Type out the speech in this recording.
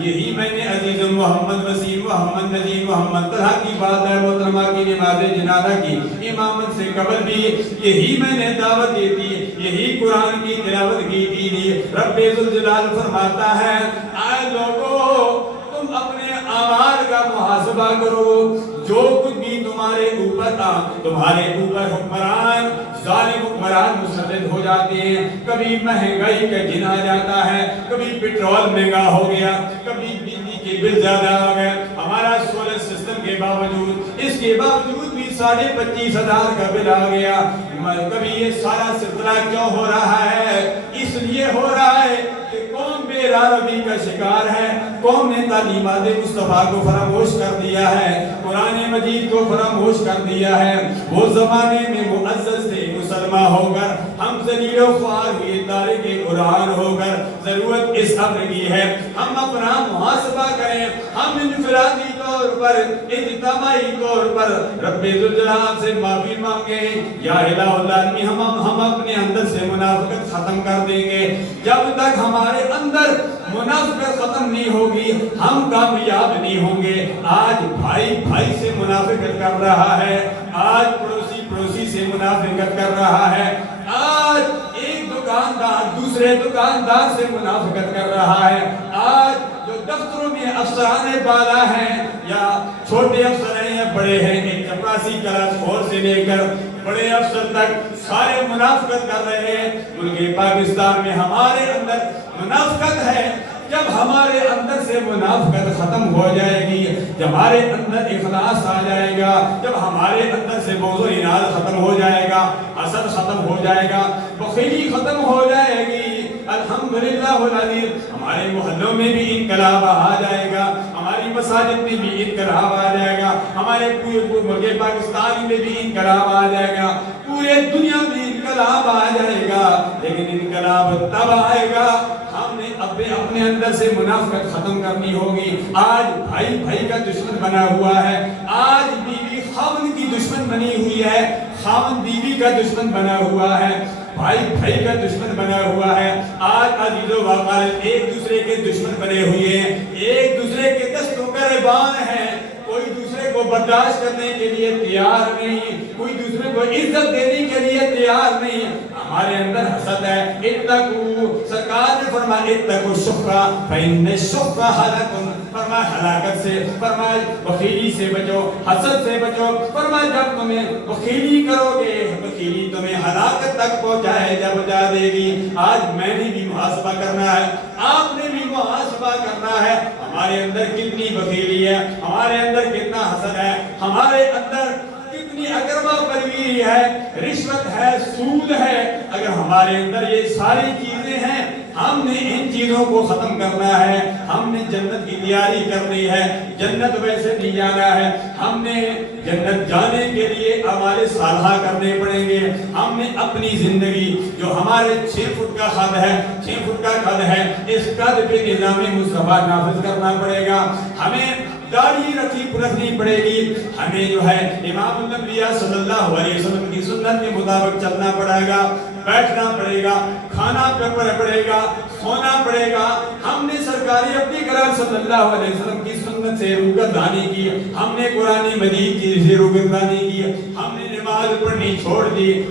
یہی میں نے عزیز محمد وسیم محمد نظیم محمد طلحہ کی والدہ محترمہ کی نماز جنازہ کی امامت سے قبل بھی یہی میں نے دعوت دی تھی، یہی قرآن کی تلاوت کی تھی۔ رب ذوالجلال فرماتا ہے اے لوگو تم اپنے اعمال کا محاسبہ کرو، جو کچھ بھی تمہارے اوپر تھا، تمہارے اوپر حکمران ظالم حکمران مسلط ہو جاتے ہیں، کبھی مہنگائی کا گن آ جاتا ہے، کبھی پیٹرول مہنگا ہو گیا، کبھی بجلی کے بل زیادہ آ گئے، ہمارا سولر سسٹم کے باوجود اس کے باوجود بھی 25,500 کا بل آ گیا۔ کبھی یہ سارا سلسلہ کیوں ہو رہا ہے؟ اس لیے ہو رہا ہے کہ قوم بے راہی کا شکار ہے، قوم نے تعلیمات مصطفیٰ کو فراموش کر دیا ہے، قرآن مجید کو فراموش کر دیا ہے۔ وہ زمانے میں معزز تھے مسلمان ہو کر، ہم ذلیل و خوار ہوئے تارک قرآن ہو کر۔ ضرورت اس امر کی ہے ہم اپنا محاسبہ کریں، ہم انفرادی طور پر اجتماعی طور پر رب ذوالجلال سے معافی مانگیں۔ یا الہ العالمین ہم اپنے اندر سے منافقت ختم کر دیں گے۔ جب تک ہمارے اندر منافقت ختم نہیں ہوگی ہم کامیاب نہیں ہوں گے۔ آج بھائی بھائی سے منافقت کر رہا ہے، آج پڑوسی پڑوسی سے منافقت کر رہا ہے، آج ایک دکاندار دوسرے دکاندار سے منافقت کر رہا ہے، آج جو دفتروں میں افسران بالا ہیں یا چھوٹے افسر ہیں یا بڑے ہیں، ایک چپراسی کلاس 4 سے لے کر بڑے افسر تک سارے منافقت کر رہے ہیں۔ ملک پاکستان میں ہمارے اندر منافقت ہے۔ جب ہمارے اندر سے منافقت ختم ہو جائے گی، جب ہمارے اندر اخلاص آ جائے گا، جب ہمارے اندر سے بغض و اناد ختم ہو جائے گا، حسد ختم ہو جائے گا، بخیلی ختم ہو جائے گی، الحمدللہ العظیم ہمارے محلوں میں بھی انقلاب آ جائے گا، ہماری مساجد میں بھی انقلاب آ جائے گا، ہمارے پورے ملک پاکستان میں بھی انقلاب آ جائے گا، پورے دنیا میں انقلاب آ جائے گا۔ لیکن انقلاب تب آئے گا ہم نے اپنے اندر سے منافقت ختم کرنی ہوگی۔ آج بھائی بھائی کا دشمن بنا ہوا ہے، آج بیوی خاوند کی دشمن بنی ہوئی ہے، خاوند بیوی کا دشمن بنا ہوا ہے، بھائی بھائی کا دشمن بنا ہوا ہے۔ آج عزیز و وقار ایک دوسرے کے دشمن بنے ہوئے ہیں، ایک دوسرے کے دستوں گریبان ہیں، کوئی دوسرے کو برداشت کرنے کے لیے تیار نہیں، کوئی دوسرے کو عزت دینے کے لیے تیار نہیں۔ ہمارے اندر حسد ہے۔ اتقوا، سرکار نے فرمایا اتقوا الشح فإن الشح ہلاک، فرمایا ہلاکت سے، فرمایا بخیلی سے بچو، حسد سے بچو، فرمایا جب تمہیں بخیلی کرو گے بخیلی تمہیں ہلاکت تک پہنچائے جا بجا دے گی۔ آج میں نے بھی محاسبہ کرنا ہے، آپ نے بھی محاسبہ کرنا ہے، ہمارے اندر کتنی بخیلی ہے، ہمارے اندر کتنا حسد ہے، ہمارے اندر کتنی اقربا پروری ہے، رشوت ہے، سود ہے۔ اگر ہمارے اندر یہ ساری چیزیں ہیں، ہم نے ان چیزوں کو ختم کرنا ہے، ہم نے جنت کی تیاری کرنی ہے۔ جنت ویسے نہیں جانا ہے، ہم نے جنت جانے کے لیے اعمال صالحہ کرنے پڑیں گے۔ ہم نے اپنی زندگی جو ہمارے 6 فٹ کا قد ہے، 6 فٹ کا قد ہے، اس قد پہ نظام مصطفیٰ نافذ کرنا پڑے گا۔ ہمیں داڑھی رکھنی پڑے گی، ہمیں جو ہے امام الانبیاء صلی اللہ علیہ وسلم کی سنت کے مطابق چلنا پڑے گا، بیٹھنا پڑے گا، کھانا پڑے گا، سونا پڑے گا۔ ہم نے سرکاری اپنی کرام صلی اللہ علیہ وسلم کی سنت سے روگردانی کی، ہم نے قرآن مجید کی سے روگردانی کی، ہم نے نماز پڑھنی چھوڑ دی۔